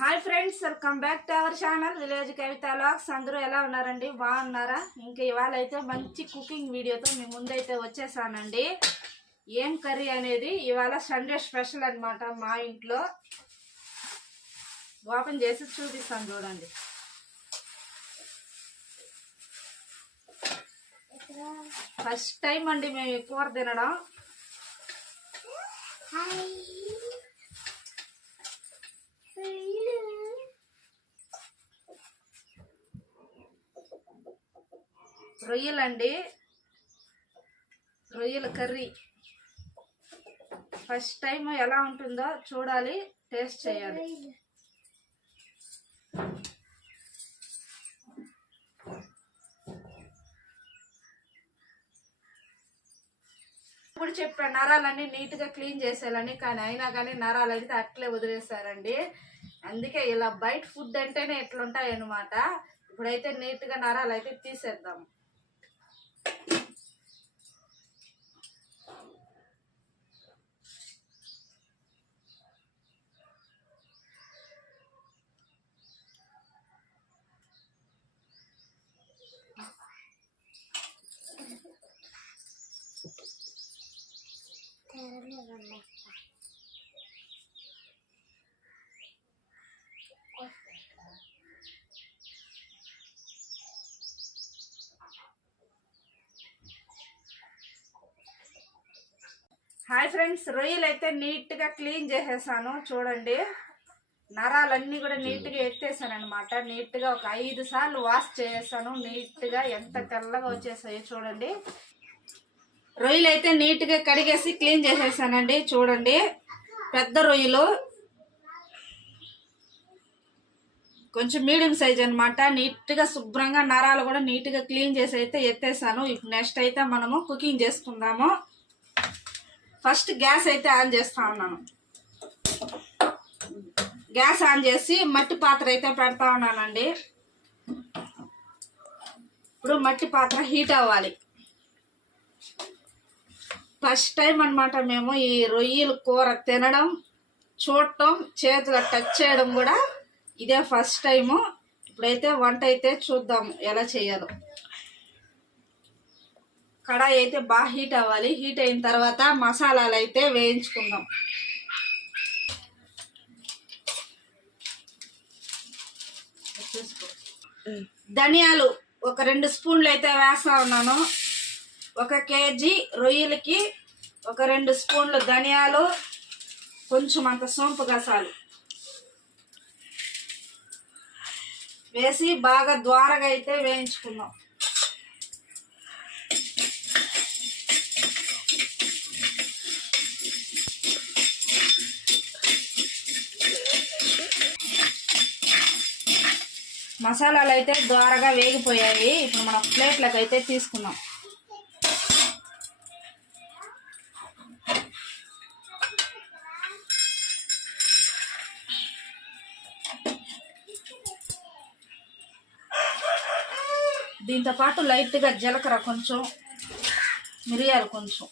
Hi friends, welcome back to our channel village Kavitha vlogs. అందరూ ఎలా ఉన్నారండి? బాగున్నారా? ఇంకా ఇవాళ అయితే మంచి కుకింగ్ వీడియోతో మీ ముందైతే వచ్చేసానండి. ఏం కర్రీ అనేది ఇవాళ సండే స్పెషల్ అన్నమాట. మా ఇంట్లో ఓపెన్ చేసి చూపిస్తాను, చూడండి. ఫస్ట్ టైం అండి మేము కూర తినడం. రొయ్యలండి, రొయ్యల కర్రీ ఫస్ట్ టైం. ఎలా ఉంటుందో చూడాలి, టేస్ట్ చేయాలి. ఇప్పుడు చెప్పాను నరాలన్నీ నీట్గా క్లీన్ చేసేయాలని, కానీ అయినా కానీ నరాలు అయితే అట్లే వదిలేసారండి. అందుకే ఇలా బయట ఫుడ్ అంటేనే ఎట్లుంటాయి అన్నమాట. ఇప్పుడైతే నీట్గా నరాలు అయితే తీసేద్దాము. హాయ్ ఫ్రెండ్స్, రొయ్యలు అయితే నీట్గా క్లీన్ చేసేసాను. చూడండి, నరాలన్నీ కూడా నీట్గా ఎత్తేసాను అనమాట. నీట్గా ఒక 5 సార్లు వాష్ చేసాను. నీట్గా ఎంత తెల్లగా వచ్చేసాయో చూడండి. రొయ్యలు అయితే నీట్గా కడిగేసి క్లీన్ చేసేసానండి. చూడండి, పెద్ద రొయ్యలు కొంచెం మీడియం సైజ్ అనమాట. నీట్గా శుభ్రంగా నరాలు కూడా నీట్గా క్లీన్ చేసి అయితే ఎత్తేసాను. ఇప్పుడు నెక్స్ట్ అయితే మనము కుకింగ్ చేసుకుందాము. ఫస్ట్ గ్యాస్ అయితే ఆన్ చేస్తా ఉన్నాను. గ్యాస్ ఆన్ చేసి మట్టి పాత్ర అయితే పెడతా ఉన్నానండి. ఇప్పుడు మట్టి పాత్ర హీట్ అవ్వాలి. ఫస్ట్ టైం అనమాట మేము ఈ రొయ్యల కూర తినడం, చూడటం, చేతిలో టచ్ చేయడం కూడా ఇదే ఫస్ట్ టైము. ఇప్పుడైతే వంట అయితే చూద్దాము ఎలా చేయాలో. కడాయి అయితే బాగా హీట్ అవ్వాలి. హీట్ అయిన తర్వాత మసాలాలు అయితే వేయించుకుందాం. ధనియాలు ఒక 2 స్పూన్లు అయితే వేస్తా ఉన్నాను. 1 కేజీ రొయ్యలకి ఒక 2 స్పూన్లు ధనియాలు, కొంచెం అంత సోంపు గసాలు వేసి బాగా ద్వారగా అయితే వేయించుకుందాం. మసాలాలు అయితే ద్వారగా వేగిపోయాయి. ఇప్పుడు మనం ప్లేట్లకు అయితే తీసుకుందాం. దీంతో పాటు లైట్గా జీలకర్ర కొంచెం, మిరియాలు కొంచెం,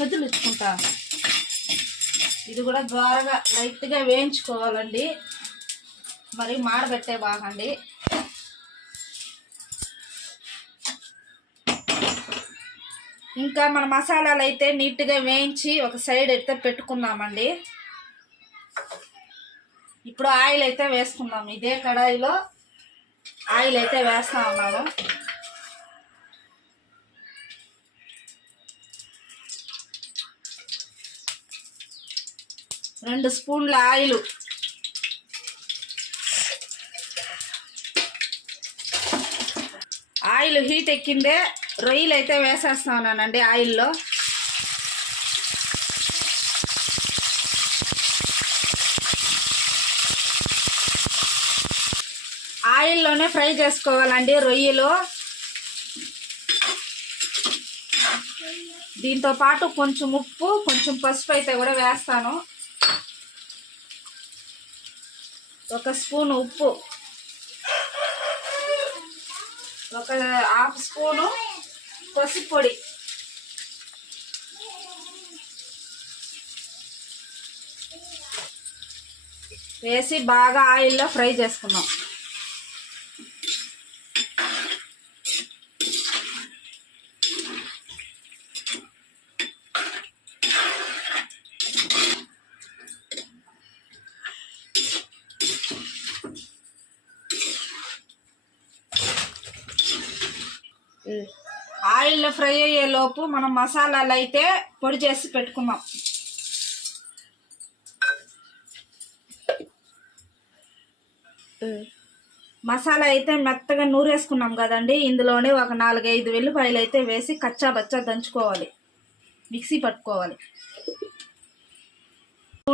కదులు ఇచ్చుకుంటా. ఇది కూడా ద్వారగా లైట్గా వేయించుకోవాలండి, మరి మాడబెట్టే బాగండి. ఇంకా మన మసాలాలు అయితే నీట్గా వేయించి ఒక సైడ్ అయితే పెట్టుకున్నామండి. ఇప్పుడు ఆయిల్ అయితే వేసుకుందాం. ఇదే కడాయిలో ఆయిల్ అయితే వేస్తా ఉన్నాను. రెండు స్పూన్ల ఆయిల్. ఆయిల్ హీట్ ఎక్కిందే రొయ్యలు అయితే వేసేస్తా ఉన్నానండి ఆయిల్లో. ఆయిల్లోనే ఫ్రై చేసుకోవాలండి రొయ్యలు. దీంతో పాటు కొంచెం ఉప్పు, కొంచెం పసుపు అయితే కూడా వేస్తాను. 1 స్పూన్ ఉప్పు, 1/2 స్పూను పసుపు పొడి, వేసి బాగా ఆయిల్లో ఫ్రై చేసుకున్నాం. ఆయిల్లో ఫ్రై అయ్యే లోపు మనం మసాలాలు అయితే పొడి చేసి పెట్టుకున్నాం. మసాలా అయితే మెత్తగా నూరేసుకున్నాం కదండి. ఇందులోనే ఒక 4-5 వెల్లుల్లిపాయలు అయితే వేసి కచ్చా బచ్చా దంచుకోవాలి, మిక్సీ పట్టుకోవాలి.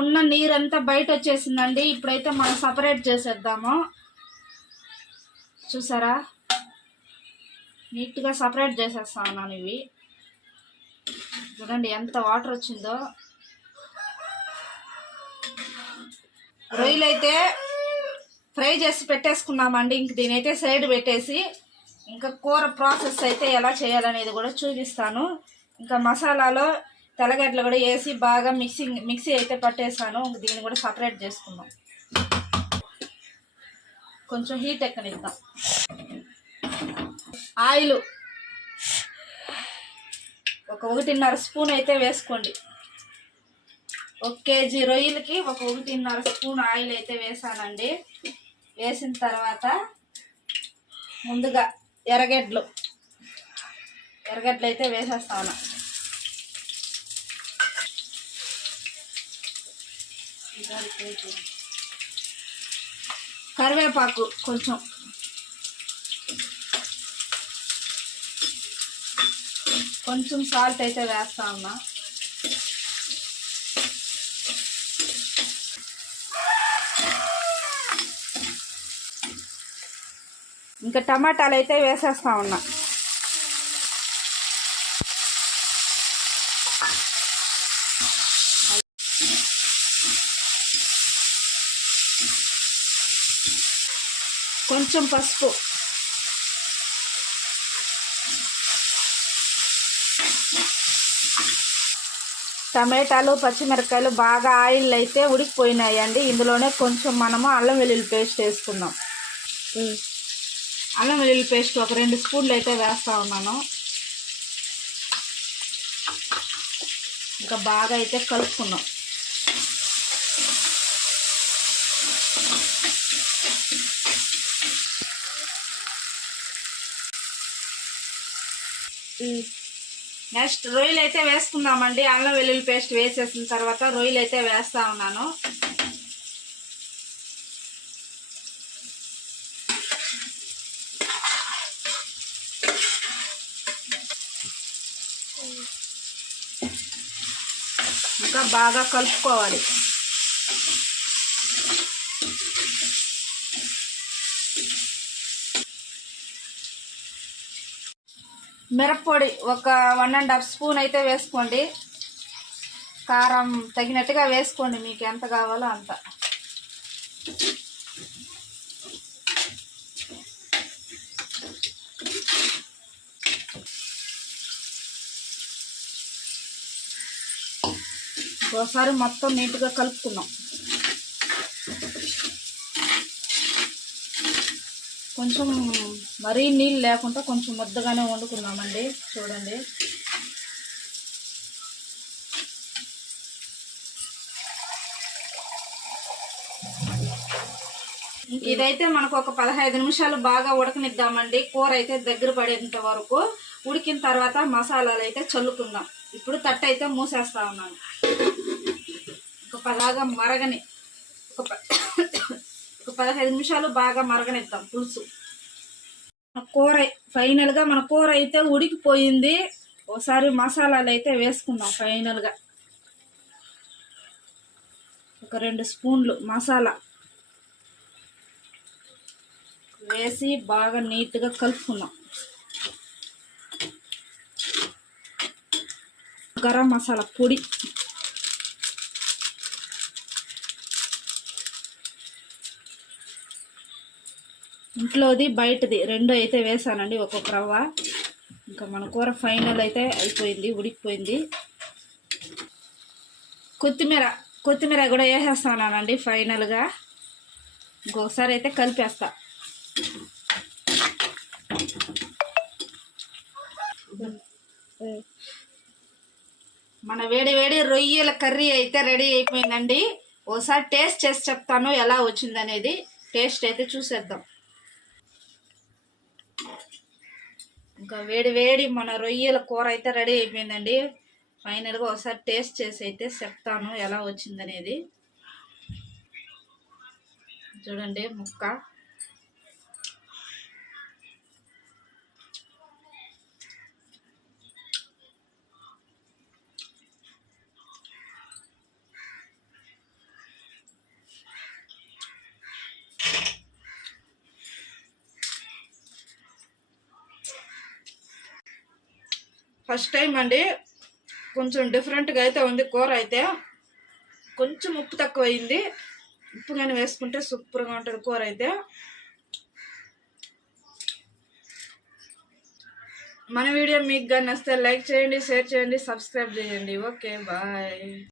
ఉన్న నీరంతా బయట వచ్చేసిందండి. ఇప్పుడైతే మనం సపరేట్ చేసేద్దాము. చూసారా, నీట్గా సపరేట్ చేసేస్తా ఉన్నాను. ఇవి చూడండి ఎంత వాటర్ వచ్చిందో. రొయ్యలు అయితే ఫ్రై చేసి పెట్టేసుకున్నామండి. ఇంక దీనైతే సైడ్ పెట్టేసి ఇంకా కూర ప్రాసెస్ అయితే ఎలా చేయాలనేది కూడా చూపిస్తాను. ఇంకా మసాలాలో తెల్లగడ్డలు కూడా వేసి బాగా మిక్సీ అయితే పట్టేసాను. ఇంక దీన్ని కూడా సపరేట్ చేసుకుందాం. కొంచెం హీట్ ఎక్కనిద్దాం. ఆయిల్ ఒక 1.5 స్పూన్ అయితే వేసుకోండి. 1 కేజీ రొయ్యలకి ఒక 1.5 స్పూన్ ఆయిల్ అయితే వేసానండి. వేసిన తర్వాత ముందుగా ఎర్రగడ్డలు అయితే వేసేస్తాను. కరివేపాకు కొంచెం సాల్ట్ అయితే వేస్తా ఉన్నా. ఇంకా టమాటాలు అయితే వేసేస్తా ఉన్నా. కొంచెం పసుపు, టమాటాలు పచ్చిమిరపకాయలు బాగా ఆయిల్ అయితే ఉడికిపోయినాయండి. ఇందులోనే కొంచెం మనము అల్లం వెల్లుల్లి పేస్ట్ వేసుకుందాం. అల్లం వెల్లుల్లి పేస్ట్ ఒక 2 స్పూన్లు అయితే వేస్తా ఉన్నాను. ఇంకా బాగా అయితే కలుపుకున్నాం. నెక్స్ట్ రొయ్యలు అయితే వేసుకుందామండి. అల్లం వెల్లుల్లి పేస్ట్ వేసేసిన తర్వాత రొయ్యలు అయితే వేస్తా ఉన్నాను. ఇంకా బాగా కలుపుకోవాలి. మిరప్పొడి ఒక 1.5 స్పూన్ అయితే వేసుకోండి. కారం తగినట్టుగా వేసుకోండి, మీకు ఎంత కావాలో అంత. ఒకసారి మొత్తం నీట్గా కలుపుకున్నాం. కొంచెం మరీ నీళ్ళు లేకుండా కొంచెం ముద్దగానే వండుకున్నామండి. చూడండి, ఇదైతే మనకు ఒక 15 నిమిషాలు బాగా ఉడకనిద్దామండి. కూర అయితే దగ్గర పడేంత వరకు ఉడికిన తర్వాత మసాలాలు అయితే చల్లుకుందాం. ఇప్పుడు తట్ట అయితే మూసేస్తా ఉన్నాను. బాగా మరగని ఒక 15 నిమిషాలు బాగా మరగనిద్దాం పులుసు. కూర ఫైనల్గా మన కూర అయితే ఉడికిపోయింది. ఒకసారి మసాలాలు అయితే వేసుకుందాం. ఫైనల్గా ఒక 2 స్పూన్లు మసాలా వేసి బాగా నీట్గా కలుపుకుందాం. గరం మసాలా పొడి, ఇంట్లోది బయటది 2 అయితే వేసానండి, ఒక్కొక్క రవ్వ. ఇంకా మన కూర ఫైనల్ అయితే అయిపోయింది, ఉడికిపోయింది. కొత్తిమీర కూడా వేసేస్తానండి ఫైనల్గా. ఇంకొకసారి అయితే కలిపేస్తా. మన వేడి వేడి రొయ్యల కర్రీ అయితే రెడీ అయిపోయిందండి. ఒకసారి టేస్ట్ చేసి చెప్తాను ఎలా వచ్చిందనేది. టేస్ట్ అయితే చూసేద్దాం. ఇంకా వేడి వేడి మన రొయ్యల కూర అయితే రెడీ అయిపోయిందండి. ఫైనల్గా ఒకసారి టేస్ట్ చేసి అయితే చెప్తాను ఎలా వచ్చిందనేది. చూడండి ముక్క. ఫస్ట్ టైం అండి, కొంచెం డిఫరెంట్గా అయితే ఉంది కూర అయితే. కొంచెం ఉప్పు తక్కువ అయింది. ఉప్పు కానీ వేసుకుంటే సూపర్గా ఉంటుంది కూర అయితే. మన వీడియో మీకు కానీ నచ్చితే లైక్ చేయండి, షేర్ చేయండి, సబ్స్క్రైబ్ చేయండి. Okay bye.